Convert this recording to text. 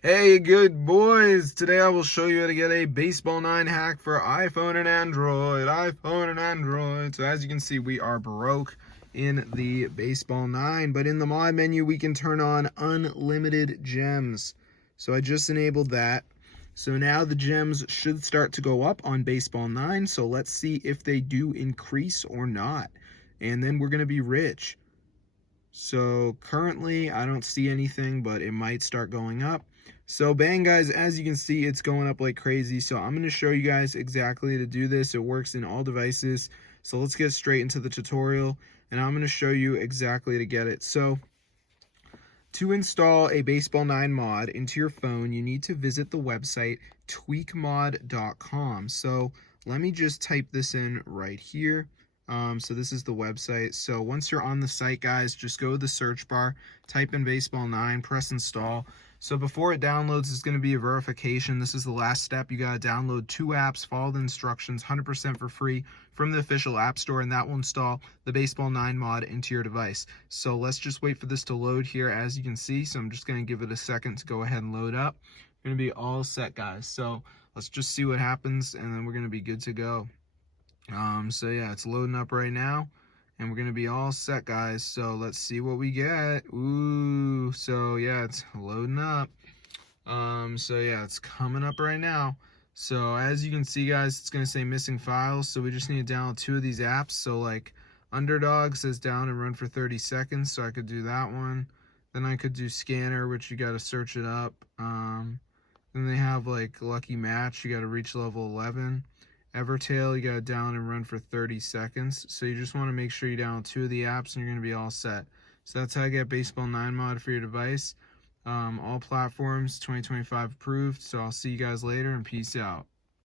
Hey, good boys! Today I will show you how to get a Baseball 9 hack for iPhone and Android. So as you can see, we are broke in the Baseball 9, but in the mod menu, we can turn on unlimited gems. So I just enabled that. So now the gems should start to go up on Baseball 9. So let's see if they do increase or not. And then we're going to be rich. So currently I don't see anything, but it might start going up. So bang guys, as you can see, it's going up like crazy. So I'm going to show you guys exactly to do this. It works in all devices. So let's get straight into the tutorial and I'm going to show you exactly to get it. So to install a Baseball 9 mod into your phone, you need to visit the website tweakmod.com. So let me just type this in right here. So this is the website. So once you're on the site, guys, just go to the search bar, type in Baseball 9, press install. So before it downloads, it's going to be a verification. This is the last step. You got to download 2 apps, follow the instructions, 100% for free from the official app store, and that will install the Baseball 9 mod into your device. So let's just wait for this to load here, as you can see. So I'm just going to give it a second to go ahead and load up. We're going to be all set, guys. So let's just see what happens, and then we're going to be good to go. So yeah, it's loading up right now and we're gonna be all set, guys. So let's see what we get. Ooh, so yeah, it's loading up. So yeah, it's coming up right now. So as you can see, guys, it's gonna say missing files. So we just need to download 2 of these apps. So like Underdog says down and run for 30 seconds. So I could do that one. Then I could do Scanner, which you gotta search it up. Then they have like Lucky Match, you gotta reach level 11. Evertail, you gotta down and run for 30 seconds. So you just wanna make sure you download 2 of the apps and you're gonna be all set. So that's how I get Baseball 9 mod for your device. All platforms 2025 approved. So I'll see you guys later and peace out.